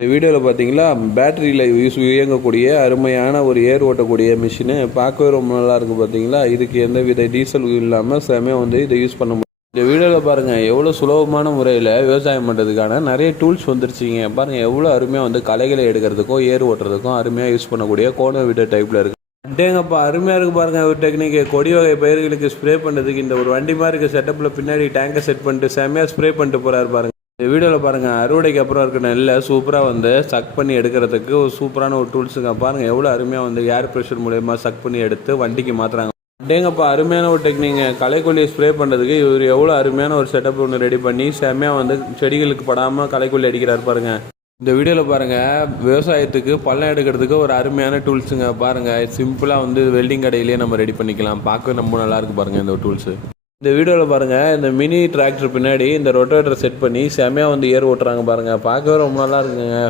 இந்த வீடியோவில் பார்த்தீங்களா பேட்டரியில் யூஸ் இயங்கக்கூடிய அருமையான ஒரு ஏர் ஓட்டக்கூடிய மிஷினு பார்க்கவே ரொம்ப நல்லா பார்த்தீங்களா இதுக்கு எந்த வித டீசல் இல்லாமல் செமையாக வந்து இதை யூஸ் பண்ண முடியும். இந்த வீடியோவில் பாருங்கள் எவ்வளோ சுலபமான முறையில் விவசாயம் பண்ணுறதுக்கான நிறைய டூல்ஸ் வந்துருச்சிங்க. பாருங்கள் எவ்வளோ அருமையாக வந்து களைகளை எடுக்கிறதுக்கும் ஏர் ஓட்டுறதுக்கும் அருமையாக யூஸ் பண்ணக்கூடிய கோண வீடு டைப்பில் இருக்குது அட்டேங்கப்பா அருமையாக இருக்கு பாருங்கள் ஒரு டெக்னிக் கொடி வகை பயிர்களுக்கு ஸ்ப்ரே பண்ணுறதுக்கு இந்த ஒரு வண்டி மாதிரி இருக்க செட்டப்பில் பின்னாடி டேங்கை செட் பண்ணிட்டு செம்மையாக ஸ்ப்ரே பண்ணிட்டு போகிறாரு பாருங்க. இந்த வீடியோவில் பாருங்க அறுவடைக்கு அப்புறம் இருக்கிற நெல்லை சூப்பராக வந்து சக் பண்ணி எடுக்கிறதுக்கு ஒரு சூப்பரான ஒரு டூல்ஸுங்க பாருங்கள் எவ்வளோ அருமையாக வந்து ஏர் ப்ரெஷர் மூலயமா சக் பண்ணி எடுத்து வண்டிக்கு மாற்றுறாங்க அடேங்கப்பா அருமையான ஒரு டெக்னிக் களைக்கொல்லியை ஸ்ப்ரே பண்ணுறதுக்கு இவர் எவ்வளோ அருமையான ஒரு செட்டப் ஒன்று ரெடி பண்ணி செம்மையாக வந்து செடிகளுக்கு படாமல் களைக்கொல்லி அடிக்கிறார் பாருங்கள் இந்த வீடியோவில் பாருங்கள் விவசாயத்துக்கு பள்ளம் எடுக்கிறதுக்கு ஒரு அருமையான டூல்ஸுங்க பாருங்கள் சிம்பிளாக வந்து வெல்டிங் கடையிலேயே நம்ம ரெடி பண்ணிக்கலாம். பார்க்க ரொம்ப நல்லாயிருக்கு பாருங்கள் இந்த டூல்ஸு இந்த வீடியோவில் பாருங்கள் இந்த மினி டிராக்டர் பின்னாடி இந்த ரொட்டேட்டர் செட் பண்ணி செமையாக வந்து ஏர் ஓட்டுறாங்க பாருங்கள் பார்க்கவே ரொம்ப நல்லா இருக்குங்க.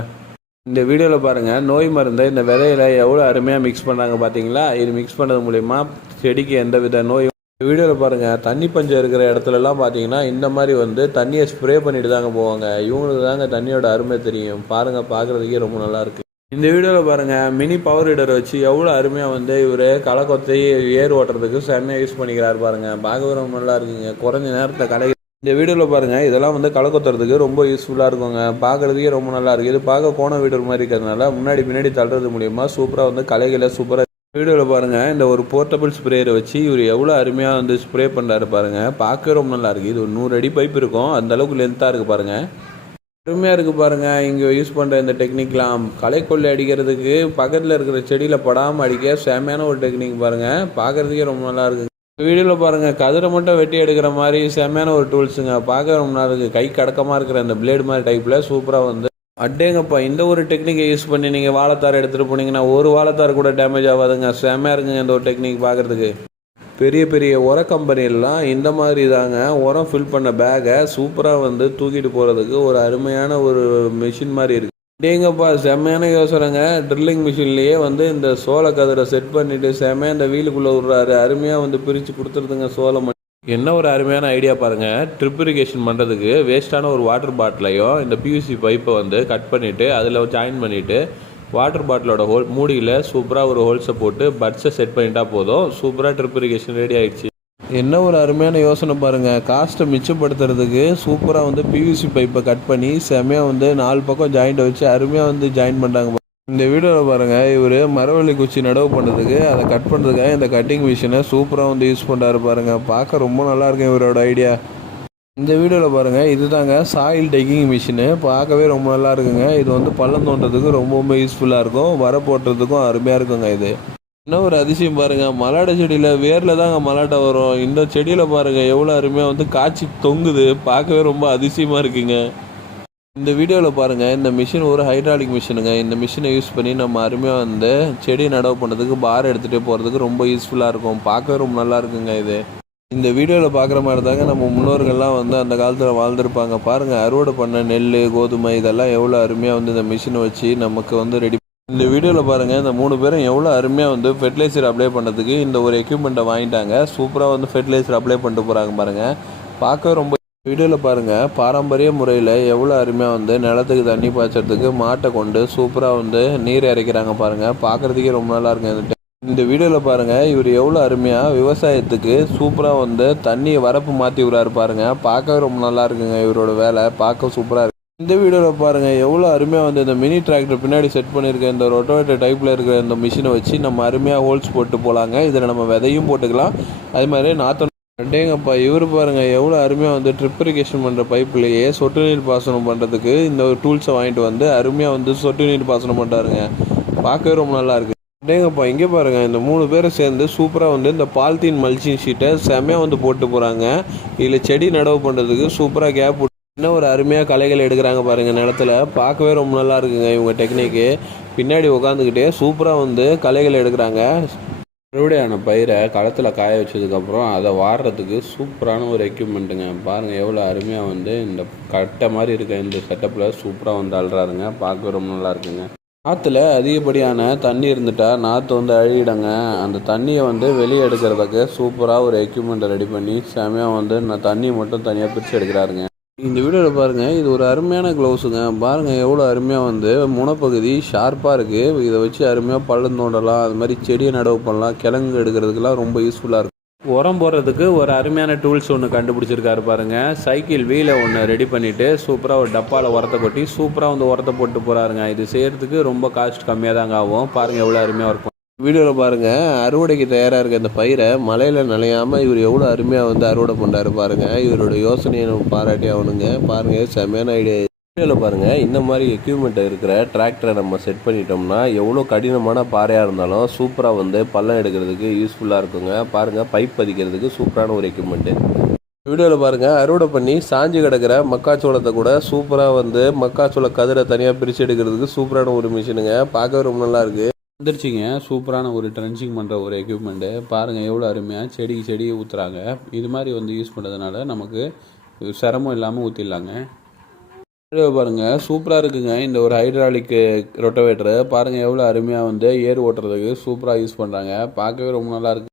இந்த வீடியோவில் பாருங்கள் நோய் மருந்தை இந்த விதையில எவ்வளோ அருமையாக மிக்ஸ் பண்ணுறாங்க பார்த்தீங்களா இது மிக்ஸ் பண்ணது மூலிமா செடிக்கு எந்த வித நோய் இந்த வீடியோவில் பாருங்கள் தண்ணி பஞ்சம் இருக்கிற இடத்துலலாம் பார்த்தீங்கன்னா இந்த மாதிரி வந்து தண்ணியை ஸ்ப்ரே பண்ணிட்டு தாங்க போவாங்க. இவங்களுக்கு தாங்க தண்ணியோட அருமை தெரியும். பாருங்கள் பார்க்குறதுக்கே ரொம்ப நல்லாயிருக்கு இந்த வீடியோவில் பாருங்கள் மினி பவர் ரீடர் வச்சு எவ்வளோ அருமையாக வந்து இவர் களை கொத்தி ஏர் ஓட்டுறதுக்கு சென்னை யூஸ் பண்ணிக்கிறாரு பாருங்கள் பார்க்கவே ரொம்ப நல்லா இருக்குங்க. குறைஞ்ச நேரத்தில் களை இந்த வீடியோவில் பாருங்கள் இதெல்லாம் வந்து களை கொத்துறதுக்கு ரொம்ப யூஸ்ஃபுல்லாக இருக்குங்க. பார்க்குறதுக்கே ரொம்ப நல்லா இருக்குது இது பார்க்க கோண வீடு மாதிரி இருக்கிறதுனால முன்னாடி பின்னாடி தள்ளுறது மூலியமாக சூப்பராக வந்து களைகளை சூப்பராக வீடியோவில் பாருங்கள் இந்த ஒரு போர்ட்டபிள் ஸ்ப்ரேயரை வச்சு இவர் எவ்வளோ அருமையாக வந்து ஸ்ப்ரே பண்ணுறாரு பாருங்கள் பார்க்க ரொம்ப நல்லா இருக்குது இது ஒரு நூறு அடி பைப் இருக்கும். அந்த அளவுக்கு லென்த்தாக இருக்குது பாருங்கள் பெருமையாக இருக்குது பாருங்கள் இங்கே யூஸ் பண்ணுற இந்த டெக்னிக்லாம் களைக்கொல்லி அடிக்கிறதுக்கு பக்கத்தில் இருக்கிற செடியில் படாமல் அடிக்க செமையான ஒரு டெக்னிக் பாருங்கள் பார்க்குறதுக்கே ரொம்ப நல்லா இருக்குது வீடியோவில் பாருங்கள் கதிரை மட்டும் வெட்டி எடுக்கிற மாதிரி செமையான ஒரு டூல்ஸுங்க பார்க்க ரொம்ப நல்லா இருக்குது கை கடக்கமாக இருக்கிற அந்த பிளேடு மாதிரி டைப்பில் சூப்பராக வந்து. அட்டேங்கப்பா இந்த ஒரு டெக்னிக்கை யூஸ் பண்ணி நீங்கள் வாழைத்தார் எடுத்துகிட்டு போனீங்கன்னா ஒரு வாழைத்தார் கூட டேமேஜ் ஆகாதுங்க. செமையாக இருக்குங்க இந்த ஒரு டெக்னிக் பார்க்குறதுக்கு பெரிய பெரிய உர கம்பெனிலாம் இந்த மாதிரி தாங்க உரம் ஃபில் பண்ண பேக்கை சூப்பராக வந்து தூக்கிட்டு போகிறதுக்கு ஒரு அருமையான ஒரு மிஷின் மாதிரி இருக்குது டேங்கப்பா செம்மையான யோசனைங்க. ட்ரில்லிங் மிஷின்லேயே வந்து இந்த சோள கதிரை செட் பண்ணிவிட்டு செம்மையாக இந்த வீலுக்குள்ளே விட்றாரு. அருமையாக வந்து பிரித்து கொடுத்துருதுங்க சோளம் என்ன ஒரு அருமையான ஐடியா பாருங்கள் ட்ரிப் இரிகேஷன் பண்ணுறதுக்கு வேஸ்ட்டான ஒரு வாட்டர் பாட்டிலையும் இந்த பியூசி பைப்பை வந்து கட் பண்ணிவிட்டு அதில் ஜாயின் பண்ணிவிட்டு வாட்டர் பாட்டிலோட ஹோல் மூடியில் சூப்பராக ஒரு ஹோல்ஸை போட்டு பட்ஸை செட் பண்ணிட்டா போதும். சூப்பராக ட்ரிப் இரிகேஷன் ரெடி ஆகிடுச்சு என்ன ஒரு அருமையான யோசனை பாருங்கள் காஸ்ட்டை மிச்சப்படுத்துறதுக்கு சூப்பராக வந்து பிவிசி பைப்பை கட் பண்ணி செமையாக வந்து நாலு பக்கம் ஜாயிண்ட்டை வச்சு அருமையாக வந்து ஜாயின் பண்ணுறாங்க இந்த வீடியோவில் பாருங்கள் இவர் மரவள்ளி குச்சி நடவு பண்ணுறதுக்கு அதை கட் பண்ணுறதுக்காக இந்த கட்டிங் மிஷினை சூப்பராக வந்து யூஸ் பண்ணுறாரு பாருங்கள் பார்க்க ரொம்ப நல்லாயிருக்கும் இவரோட ஐடியா இந்த வீடியோவில் பாருங்கள் இதுதாங்க சாயில் டெக்கிங் மிஷினு பார்க்கவே ரொம்ப நல்லா இருக்குங்க. இது வந்து பள்ளம் தோன்றதுக்கு ரொம்ப ரொம்ப யூஸ்ஃபுல்லாக இருக்கும். வர போட்டுறதுக்கும் அருமையாக இருக்குங்க இது. இன்னும் ஒரு அதிசயம் பாருங்கள் மலாட்டை செடியில் வேரில் தாங்க மலாட்டை வரும். இந்த செடியில் பாருங்கள் எவ்வளோ அருமையாக வந்து காய்ச்சி தொங்குது. பார்க்கவே ரொம்ப அதிசயமாக இருக்குங்க. இந்த வீடியோவில் பாருங்கள் இந்த மிஷின் ஒரு ஹைட்ராலிக் மிஷினுங்க இந்த மிஷினை யூஸ் பண்ணி நம்ம அருமையாக வந்து செடி நடவு பண்ணுறதுக்கு பார் எடுத்துகிட்டே போகிறதுக்கு ரொம்ப யூஸ்ஃபுல்லாக இருக்கும். பார்க்கவே ரொம்ப நல்லா இருக்குங்க இது. இந்த வீடியோவில் பார்க்குற மாதிரி தாங்க நம்ம முன்னோர்கள்லாம் வந்து அந்த காலத்தில் வாழ்ந்திருப்பாங்க. பாருங்கள் அறுவடை பண்ண நெல் கோதுமை இதெல்லாம் எவ்வளோ அருமையாக வந்து இந்த மிஷினை வச்சு நமக்கு வந்து ரெடி இந்த வீடியோவில் பாருங்கள் இந்த மூணு பேரும் எவ்வளோ அருமையாக வந்து ஃபெர்டிலைசர் அப்ளை பண்ணுறதுக்கு இந்த ஒரு எக்யூப்மெண்ட்டை வாங்கிட்டாங்க. சூப்பராக வந்து ஃபெர்டிலைசர் அப்ளை பண்ணிட்டு போகிறாங்க பாருங்கள் பார்க்க ரொம்ப வீடியோவில் பாருங்கள் பாரம்பரிய முறையில் எவ்வளோ அருமையாக வந்து நிலத்துக்கு தண்ணி பாய்ச்சறதுக்கு மாட்டை கொண்டு சூப்பராக வந்து நீர் இறைக்கிறாங்க பாருங்கள் பார்க்குறதுக்கே ரொம்ப நல்லா இருக்குங்க இந்த வீடியோவில் பாருங்கள் இவர் எவ்வளோ அருமையாக விவசாயத்துக்கு சூப்பராக வந்து தண்ணியை வரப்பு மாற்றி விடுறாரு பாருங்கள் பார்க்கவே ரொம்ப நல்லா இருக்குங்க இவரோட வேலை. பார்க்க சூப்பராக இருக்கு. இந்த வீடியோவில் பாருங்கள் எவ்வளோ அருமையாக வந்து இந்த மினி டிராக்டர் பின்னாடி செட் பண்ணியிருக்க இந்த ரொட்டோவேட்டர் டைப்பில் இருக்கிற இந்த மிஷினை வச்சு நம்ம அருமையாக ஹோல்ஸ் போட்டு போகலாங்க இதில் நம்ம விதையும் போட்டுக்கலாம். அதே மாதிரி நாற்று ரெண்டேங்கப்பா இவர் பாருங்க எவ்வளோ அருமையாக வந்து ட்ரிப் இரிகேஷன் பண்ணுற பைப்லேயே சொட்டு நீர் பாசனம் பண்ணுறதுக்கு இந்த ஒரு டூல்ஸை வாங்கிட்டு வந்து அருமையாக வந்து சொட்டு நீர் பாசனம் பண்ணுறாருங்க பார்க்கவே ரொம்ப நல்லா இருக்குது அடேங்கப்பா இங்கே பாருங்கள் இந்த மூணு பேரும் சேர்ந்து சூப்பராக வந்து இந்த பாலித்தீன் மல்ச்சிங் ஷீட்டை செமையாக வந்து போட்டு போகிறாங்க இதில் செடி நடவு பண்ணுறதுக்கு சூப்பராக கேப் என்ன ஒரு அருமையாக கலைகள் எடுக்கிறாங்க பாருங்கள் நிலத்துல. பார்க்கவே ரொம்ப நல்லா இருக்குங்க இவங்க டெக்னிக்கு பின்னாடி உட்காந்துக்கிட்டே சூப்பராக வந்து கலைகள் எடுக்கிறாங்க. அறுவடையான பயிரை களத்தில் காய வச்சதுக்கப்புறம் அதை வாடுறதுக்கு சூப்பரான ஒரு எக்யூப்மெண்ட்டுங்க பாருங்கள் எவ்வளோ அருமையாக வந்து இந்த கட்டை மாதிரி இருக்க இந்த செட்டப்பில் சூப்பராக வந்து அழுறாருங்க பார்க்கவே ரொம்ப நல்லா இருக்குங்க. நாற்றுல அதிகப்படியான தண்ணி இருந்துட்டா நாற்று வந்து அழுகிடுங்க. அந்த தண்ணியை வந்து வெளியே எடுக்கிறதுக்கு சூப்பராக ஒரு எக்யூப்மெண்ட்டை ரெடி பண்ணி செமையாக வந்து நான் தண்ணியை மட்டும் தனியாக பிரித்து எடுக்கிறாருங்க. இந்த வீடியோவில் பாருங்கள் இது ஒரு அருமையான க்ளவுஸுங்க பாருங்கள் எவ்வளோ அருமையாக வந்து முனப்பகுதி ஷார்ப்பாக இருக்குது இதை வச்சு அருமையாக பள்ளம் தோண்டலாம் அது மாதிரி செடியை நடவு பண்ணலாம் கிழங்கு எடுக்கிறதுக்கெல்லாம் ரொம்ப யூஸ்ஃபுல்லாக இருக்கும் உரம் போடுறதுக்கு ஒரு அருமையான டூல்ஸ் ஒன்று கண்டுபிடிச்சிருக்காரு பாருங்கள் சைக்கிள் வீலை ஒன்று ரெடி பண்ணிவிட்டு சூப்பராக ஒரு டப்பாவில் உரத்தை கொட்டி சூப்பராக வந்து உரத்தை போட்டு போகிறாருங்க இது செய்கிறதுக்கு ரொம்ப காஸ்ட் கம்மியாக தாங்க ஆகும். பாருங்கள் எவ்வளோ அருமையாக இருக்கும் வீடியோவில் பாருங்கள் அறுவடைக்கு தயாராக இருக்க இந்த பயிரை மலையில் நனையாமல் இவர் எவ்வளோ அருமையாக வந்து அறுவடை பண்ணுறாரு பாருங்கள் இவரோட யோசனையை நம்ம பாராட்டி ஆகணுங்க. பாருங்கள் செம்மையான ஐடியா வீடியோவில் பாருங்கள் இந்த மாதிரி எக்யூப்மெண்ட் இருக்கிற டிராக்டரை நம்ம செட் பண்ணிட்டோம்னா எவ்வளோ கடினமான பாறையாக இருந்தாலும் சூப்பராக வந்து பள்ளம் எடுக்கிறதுக்கு யூஸ்ஃபுல்லாக இருக்குங்க. பாருங்கள் பைப் பதிக்கிறதுக்கு சூப்பரான ஒரு எக்யூப்மெண்ட்டு வீடியோவில் பாருங்கள் அறுவடை பண்ணி சாஞ்சு கிடக்கிற மக்காச்சோளத்தை கூட சூப்பராக வந்து மக்காச்சோள கதிரை தனியாக பிரித்து எடுக்கிறதுக்கு சூப்பரான ஒரு மிஷினுங்க பார்க்கவே ரொம்ப நல்லா இருக்கு. வந்துருச்சிங்க. சூப்பரான ஒரு ட்ரென்ச்சிங் பண்ணுற ஒரு எக்யூப்மெண்ட்டு பாருங்கள் எவ்வளோ அருமையாக செடிக்கு செடி ஊற்றுறாங்க இது மாதிரி வந்து யூஸ் பண்ணுறதுனால நமக்கு சிரமம் இல்லாமல் ஊற்றிடலாங்க வீடியோ பாருங்கள் சூப்பராக இருக்குங்க. இந்த ஒரு ஹைட்ராலிக் ரொட்டவேட்டரு பாருங்கள் எவ்வளோ அருமையாக வந்து ஏர் ஓட்டுறதுக்கு சூப்பராக யூஸ் பண்ணுறாங்க பார்க்கவே ரொம்ப நல்லா இருக்கு.